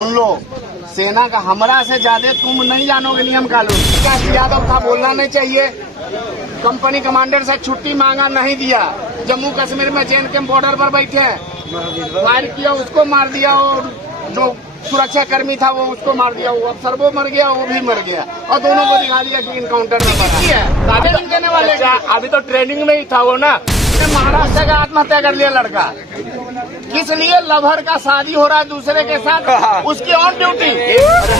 सुन लो, सेना का हमरा से ज्यादा तुम नहीं जानोगे नियम कानून। विकास यादव था, बोलना नहीं चाहिए। कंपनी कमांडर से छुट्टी मांगा, नहीं दिया। जम्मू कश्मीर में चैन के बॉर्डर पर बैठे, फायर किया, उसको मार दिया। और जो सुरक्षा कर्मी था वो उसको मार दिया। वो अफसर वो मर गया, वो भी मर गया। और दोनों को दिखा दिया कि इनकाउंटर में मरा है। आवेदन देने वाले अभी तो ट्रेनिंग में ही था वो ना। महाराष्ट्र का आत्महत्या कर लिया लड़का, किस लिए? लवर का शादी हो रहा है दूसरे के साथ, उसकी ऑन ड्यूटी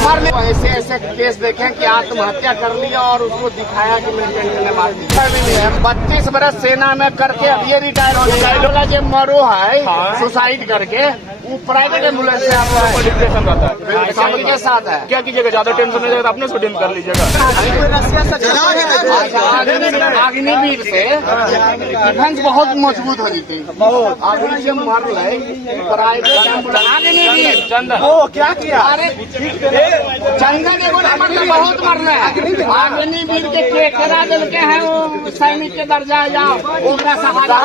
मार लिया। ऐसे ऐसे केस देखे कि आत्महत्या कर लिया और उसको दिखाया कि मिलिटेंट ने मार दिया। 32 बरस सेना में करके अब ये रिटायर हो गया। जो मरो है सुसाइड करके, वो प्राइवेट एम्बुलेंस से आता है, डिप्रेशन रहता है, फैमिली के साथ है। क्या कीजिएगा? ज्यादा टेंशन नहीं जाएगा, अपने शूटिंग कर लीजिएगा। अग्निवीर से डिफेंस बहुत मजबूत हो जाती है। अभी जब मर रहे प्राइवेट एम्बुलेंस अग्निवीर चंदन क्या किया? अरे चंदन एगो मतलब बहुत मर रहे हैं। अग्निवीर के केकरा दिल के हैं वो सैनिक के दर्जा या ओकरा सहारा।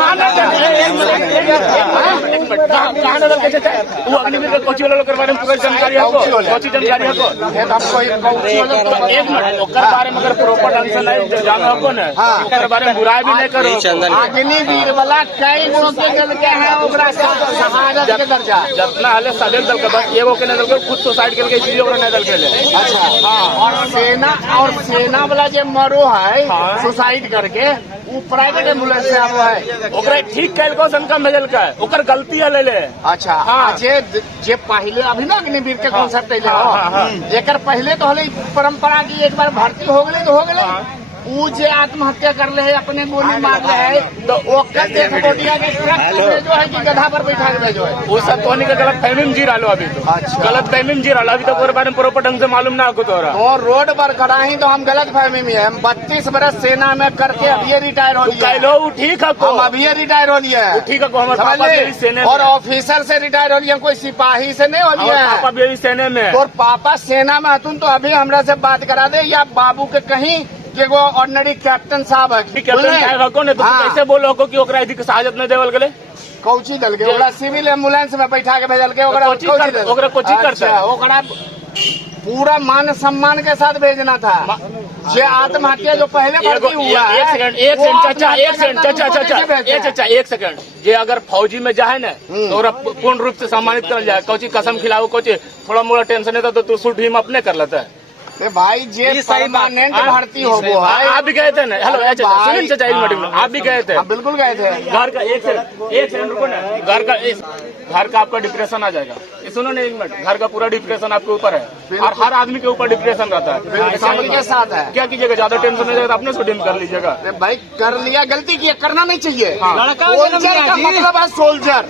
वो अग्निवीर के कोची वाला लोग के बारे में पूरी जानकारी है? कोची जानकारी है? हमको एक मिनट, ओकर बारे में अगर प्रॉपर ढंग से नहीं जानो आपको ना, ओकर बारे में बुराई भी नहीं करो। अग्निवीर वाला कई गो के दल के हैं, ओकरा शहादत के दर्जा जितना हाले सभी दल के बस एगो के नहीं दल के खुद सुसाइड करके इसलिए ओकरा नहीं दल के। अच्छा हाँ। और सेना वाला जो मरो है सुसाइड करके, वो प्राइवेट एम्बुलेंस से आवा है। ओकरा ठीक कैल को संका भेजल का, ओकर गलती है ले ले। अच्छा हाँ। जे पहले अभी ना अग्निवीर के कॉन्सेप्ट एकर पहले तो हले परंपरा की एक बार भर्ती हो गई तो हो गई। वो जे आत्महत्या कर ले है, अपने गोली मार ले है, तो ओकर देख बोटिया के ट्रक पे भेजो है कि गधा पर बैठा के भेजो है? वो सब तो का गलत फहमी में जी रहा अभी तो। अच्छा। गलत फहमी में जी रहा अभी तक ओकर बारे में प्रॉपर ढंग से मालूम ना हो तो रहा। और रोड पर खड़ा ही तो हम गलत फहमी में है। हम 32 बरस सेना में करके अब ये रिटायर हो लिया। ठीक है, हम अभी रिटायर हो लिया है। ठीक है, हमारे और ऑफिसर से रिटायर हो लिया, कोई सिपाही से नहीं हो लिया। पापा भी सेना में, और पापा सेना में तुम तो अभी हमरा से बात करा दे, या बाबू के कहीं कि वो ऑर्डिनरी कैप्टन साहब है। कैसे बोलो कि ओकरा अधिक सहायता नहीं देवल गले? कौची दल के ओकरा सिविल एम्बुलेंस में बैठा के भेजल के, ओकरा कोची करता है? ओकरा पूरा मान सम्मान के साथ भेजना था। जे आत्महत्या जो पहले भर्ती हुआ है। एक सेकंड, जे अगर फौजी में जाए ना तो पूर्ण रूप से सम्मानित कर जाए। कोची कसम खिलाओ, कोची थोड़ा मोड़ा टेंशन है तो तू सूट ही अपने कर लेता है। भाई जे परमानेंट भर्ती हो वो है। आप भी गए थे ना? हेलो आप भी गए थे? बिल्कुल गए थे। घर का एक सेकंड रुको ना। घर का आपका डिप्रेशन आ जाएगा। सुनो ना एक मिनट, घर का पूरा डिप्रेशन आपके ऊपर है और हर आदमी के ऊपर डिप्रेशन रहता है। फैमिली के साथ है। क्या कीजिएगा? ज्यादा टेंशन नहीं जाएगा, अपने शूटिंग कर लीजिएगा। भाई कर लिया, गलती किया, करना नहीं चाहिए। सोल्जर का मतलब है सोल्जर।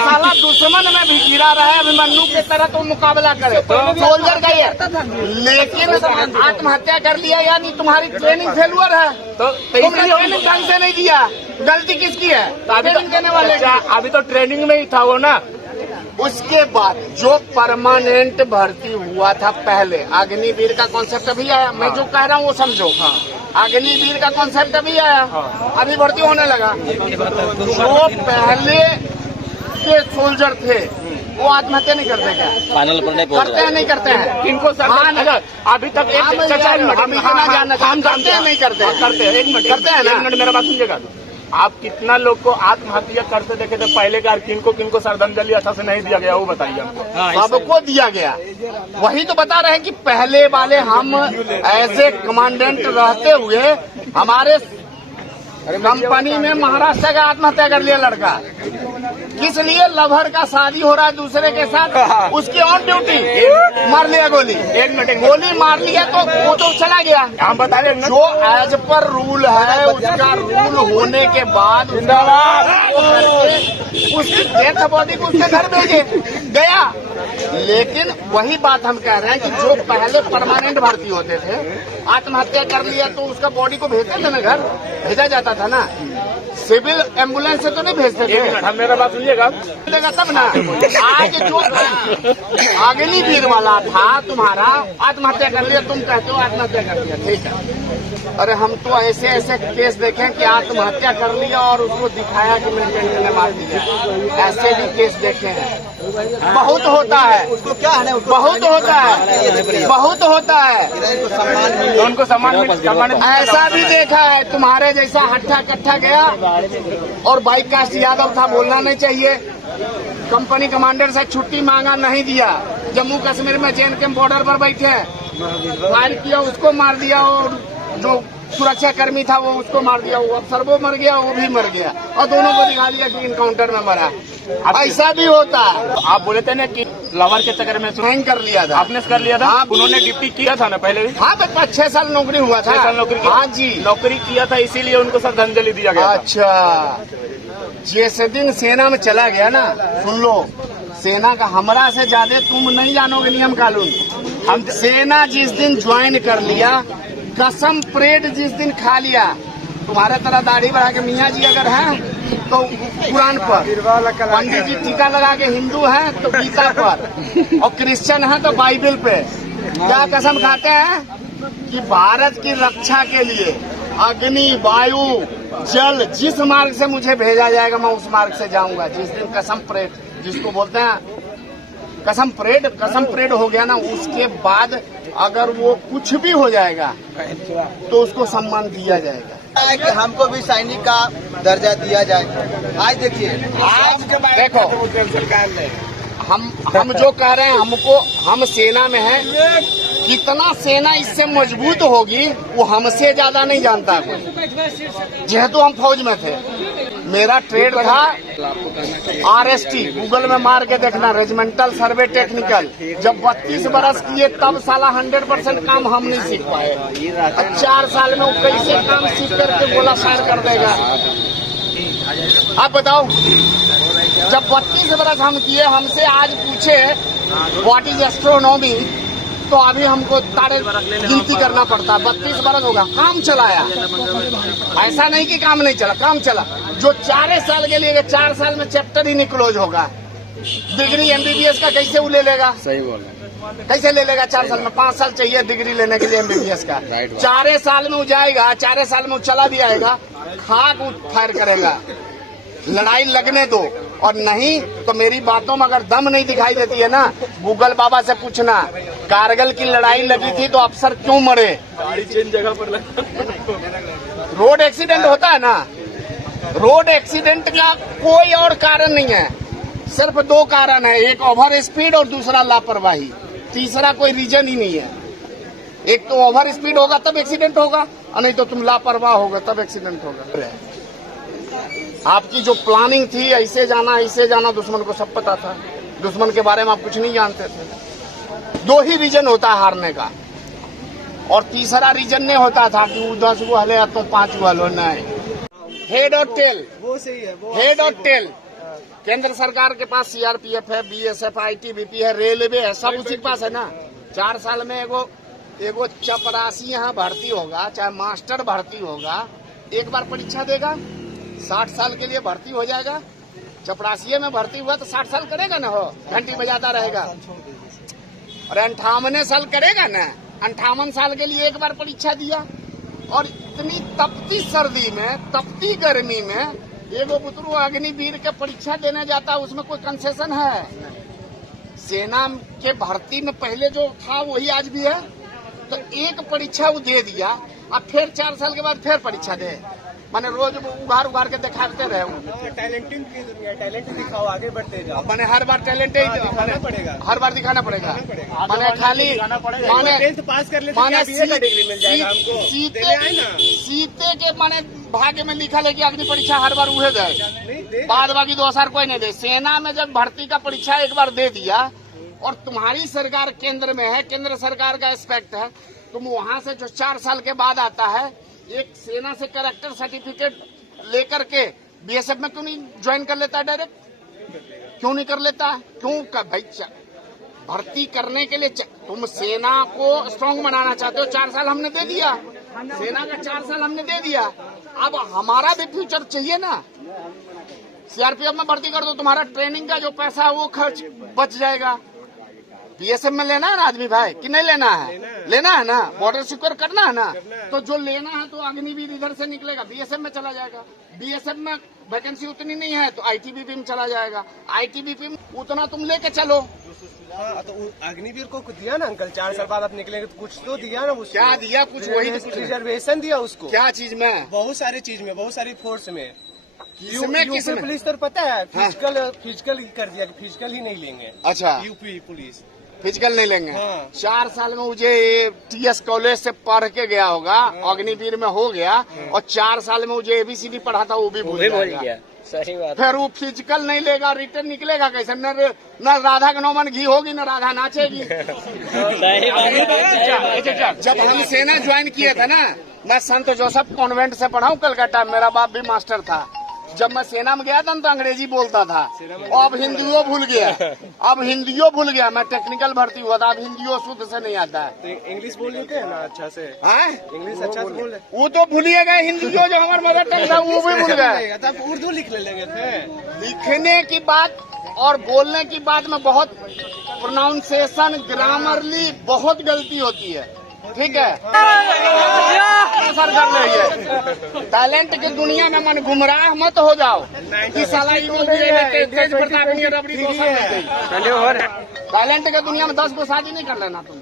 साला दुश्मन में भी गिरा रहा है, अभिमन्यु की तरह तो मुकाबला करे, सोल्जर का ये। लेकिन आत्महत्या कर लिया, यानी तुम्हारी ट्रेनिंग फेलुअर है। तुमने ट्रेनिंग ढंग से नहीं दिया, गलती किसकी है? ट्रेनिंग देने वाले। अभी तो ट्रेनिंग में ही था वो ना। उसके बाद जो परमानेंट भर्ती हुआ था पहले, अग्निवीर का कॉन्सेप्ट अभी आया। मैं जो कह रहा हूँ वो समझो। अग्निवीर का कॉन्सेप्ट अभी आया, अभी भर्ती होने लगा। जो पहले के सोल्जर थे वो आत्महत्या नहीं करते क्या? करते हैं नहीं करते हैं? इनको अभी तक हम करते हैं नहीं करते हैं? करते हैं। एक मिनट करते हैं ना, मेरा बात सुनिएगा। आप कितना लोग को आत्महत्या करते देखे थे पहले का? किनको श्रद्धांजलि अच्छा से नहीं दिया गया वो बताइए हमको। सबको दिया गया, वही तो बता रहे हैं कि पहले वाले हम ऐसे कमांडेंट रहते हुए हमारे कंपनी में महाराष्ट्र का आत्महत्या कर लिया लड़का, किस लिए? लवर का शादी हो रहा है दूसरे के साथ, उसकी ऑन ड्यूटी मार लिया गोली। एक मिनट, गोली मार लिया तो वो तो चला गया। हम बता रहे जो एज पर रूल है, उसका रूल होने के बाद उसकी डेथ बॉडी को उसके घर भेजे गया। लेकिन वही बात हम कह रहे हैं कि जो पहले परमानेंट भर्ती होते थे, आत्महत्या कर लिया तो उसका बॉडी को भेजते थे ना, घर भेजा जाता था ना। सिविल एम्बुलेंस से तो नहीं भेजते थे। मेरा बात सुनिएगा तब ना। आज जो अग्निवीर वाला था तुम्हारा, आत्महत्या कर लिया, तुम कहते हो आत्महत्या कर लिया, ठीक है। अरे हम तो ऐसे ऐसे केस देखे कि आत्महत्या कर लिया और उसको दिखाया कि मिलिटेंट ने मार दिया, ऐसे भी केस देखे हैं। बहुत होता है, उसको क्या है ना, उसको बहुत होता है, बहुत होता है। उनको सम्मान ऐसा भी देखा है, तुम्हारे जैसा हट्ठा कट्ठा गया और बाइक कास्ट यादव था, बोलना नहीं चाहिए। कंपनी कमांडर से छुट्टी मांगा, नहीं दिया। जम्मू कश्मीर में जैन कैंप बॉर्डर पर बैठे हैं, फायर किया, उसको मार दिया, और जो सुरक्षा कर्मी था वो उसको मार दिया, वो अफसर वो मर गया, वो भी मर गया, और दोनों को दिखा दिया कि इनकाउंटर में मरा। ऐसा भी होता है। आप बोले थे ना कि लवर के चक्कर में साइन कर लिया था आपने कर लिया था। हाँ, उन्होंने ड्यूटी किया था ना पहले भी। हाँ, 5-6 साल नौकरी हुआ था। 6 साल नौकरी हाँ जी, नौकरी किया था, इसीलिए उनको श्रद्धांजलि दिया गया था। अच्छा, जैसे दिन सेना में चला गया ना, सुन लो, सेना का हमरा से ज्यादा तुम नहीं जानोगे नियम कानून। हम सेना जिस दिन ज्वाइन कर लिया, कसम परेड जिस दिन खा लिया, तुम्हारे तरह दाढ़ी बढ़ा के मियाँ जी अगर हैं तो कुरान पर, पंडित जी टीका लगा के हिंदू हैं तो गीता पर, और क्रिश्चियन हैं तो बाइबल पे। क्या कसम खाते हैं कि भारत की रक्षा के लिए अग्नि, वायु, जल, जिस मार्ग से मुझे भेजा जाएगा मैं उस मार्ग से जाऊंगा। जिस दिन कसम परेड जिसको बोलते हैं, कसम परेड हो गया ना, उसके बाद अगर वो कुछ भी हो जाएगा तो उसको सम्मान दिया जाएगा। है कि हमको भी सैनिक का दर्जा दिया जाए। आज देखिए, आज देखो, हम जो कह रहे हैं, हम सेना में हैं, कितना सेना इससे मजबूत होगी वो हमसे ज्यादा नहीं जानता कोई, जेहेतु हम फौज में थे। मेरा ट्रेड था RST, गूगल में मार के देखना, रेजिमेंटल सर्वे टेक्निकल। जब 32 बरस किए तब साला 100% काम हम नहीं सीख पाए। 4 साल में वो कैसे काम सीख करके गोला फायर कर देगा, आप बताओ। जब 32 बरस हम किए, हमसे आज पूछे व्हाट इज एस्ट्रोनॉमी, तो अभी हमको तारे गिनती करना पड़ता है। 32 बरस होगा, काम चलाया, ऐसा नहीं कि काम नहीं चला, काम चला। जो 4 साल के लिए 4 साल में चैप्टर ही नहीं क्लोज होगा। डिग्री MBBS का कैसे वो ले लेगा? सही बोल, कैसे ले लेगा 4 साल में? 5 साल चाहिए डिग्री लेने के लिए MBBS का। 4 साल में वो जाएगा, 4 साल में वो चला भी आएगा, खाक फायर करेगा। लड़ाई लगने दो, और नहीं तो मेरी बातों में अगर दम नहीं दिखाई देती है ना, गूगल बाबा से पूछना, कारगिल की लड़ाई लगी थी तो अफसर क्यों मरे? गाड़ी चेंज जगह पर रोड एक्सीडेंट होता है ना, रोड एक्सीडेंट का कोई और कारण नहीं है, सिर्फ 2 कारण है, एक ओवर स्पीड और दूसरा लापरवाही। तीसरा कोई रीजन ही नहीं है। एक तो ओवर स्पीड होगा तब एक्सीडेंट होगा, और नहीं तो तुम लापरवाह होगा तब एक्सीडेंट होगा। आपकी जो प्लानिंग थी, ऐसे जाना, दुश्मन को सब पता था। दुश्मन के बारे में आप कुछ नहीं जानते थे। 2 ही रीजन होता है हारने का, और तीसरा रीजन नहीं होता था कि वो 10 को हले तो 5 को हलो, नहीं। हेड और टेल, वो सही है, वो हेड और टेल। केंद्र सरकार के पास CRPF है, BSF, ITBP है, रेलवे है, सब उसी के पास है ना। 4 साल में एगो चपरासी यहाँ भर्ती होगा, चाहे मास्टर भर्ती होगा, एक बार परीक्षा देगा, 60 साल के लिए भर्ती हो जाएगा। चपरासी में भर्ती हुआ तो 60 साल करेगा ना, हो घंटी बजाता रहेगा। और 58 साल करेगा ना, 58 साल के लिए एक बार परीक्षा दिया। और इतनी तपती सर्दी में, तपती गर्मी में एगो बुतरू अग्निवीर के परीक्षा देने जाता, उसमें कोई कंसेशन है? सेना के भर्ती में पहले जो था वही आज भी है। तो एक परीक्षा वो दे दिया, अब फिर 4 साल के बाद फिर परीक्षा दे, मैंने रोज उघार के दिखाते रहे। टैलेंटिंग की दुनिया, टैलेंट दिखाओ, आगे बढ़ते जाओ। मैंने हर बार टैलेंट ही दिखाना पड़ेगा, हर बार दिखाना पड़ेगा। मैंने खाली 10th पास कर लेते मैंने डिग्री मिल जाएगा हमको। सीते के मैंने भाग्य में लिखा है कि अग्नि परीक्षा हर बार उहे दे, बाद बाकी 2 साल कोई नहीं दे। सेना में जब भर्ती का परीक्षा एक बार दे दिया, और तुम्हारी सरकार केंद्र में है, केंद्र सरकार का एस्पेक्ट है, तुम वहां से जो 4 साल के बाद आता है, एक सेना से कैरेक्टर सर्टिफिकेट लेकर के BSF में क्यों नहीं ज्वाइन कर लेता डायरेक्ट? क्यों नहीं कर लेता? क्यों भाई, भर्ती करने के लिए तुम सेना को स्ट्रांग बनाना चाहते हो, 4 साल हमने दे दिया, सेना का 4 साल हमने दे दिया। अब हमारा भी फ्यूचर चाहिए ना। CRPF में भर्ती कर दो, तुम्हारा ट्रेनिंग का जो पैसा है वो खर्च बच जाएगा। BSF में लेना है ना आदमी भाई, कि नहीं लेना है? लेना है ना, बॉर्डर सिक्योर करना है ना, तो जो लेना है तो अग्निवीर इधर से निकलेगा, बीएसएफ में चला जाएगा। बीएसएफ में वैकेंसी उतनी नहीं है तो आईटीबीपी में चला जाएगा। आईटीबीपी में उतना तुम लेके चलो। हाँ, तो अग्निवीर को दिया ना अंकल, 4 साल बाद आप निकलेंगे तो कुछ तो दिया ना उसको। क्या दिया? कुछ वही तो रिजर्वेशन दिया उसको। क्या चीज में? बहुत सारी चीज में, बहुत सारी फोर्स में। किसमें? पुलिस तो पता है, फिजिकल कर दिया कि फिजिकल ही नहीं लेंगे। अच्छा, यूपी पुलिस फिजिकल नहीं लेंगे। हाँ। 4 साल में मुझे टीएस कॉलेज से पढ़ के गया होगा, अग्निवीर में हो गया, और 4 साल में मुझे एबीसीडी पढ़ा था वो भी भूल गया। सही बात। फिर वो फिजिकल नहीं लेगा, रिटर्न निकलेगा कैसे? न राधा का नौमन घी होगी, न राधा नाचेगी। जब हम सेना ज्वाइन किए थे ना, मैं संत जोसेफ कॉन्वेंट से पढ़ा हूँ कलकत्ता, मेरा बाप भी मास्टर था। जब मैं सेना में गया था तो अंग्रेजी बोलता था, अब हिंदियों भूल गया। अब हिंदियों भूल गया, मैं टेक्निकल भर्ती हुआ था, अब हिंदियों शुद्ध से नहीं आता है। तो इंग्लिश बोल लेते हैं ना अच्छा से? हाँ, इंग्लिश अच्छा से बोल। वो तो भूलिए गए, हिंदियों जो हमारे मदर टंग था वो भी भूल गए। तब उर्दू लिख लेंगे थे। लिखने की बात और बोलने की बात में बहुत प्रोनाउंसिएशन, ग्रामरली बहुत गलती होती है, ठीक है। असर कर रही है। टैलेंट की दुनिया में मन गुमराह मत हो जाओ कि साला तेज प्रताप रबड़ी टैलेंट की दुनिया में 10 को शादी नहीं कर लेना तुम।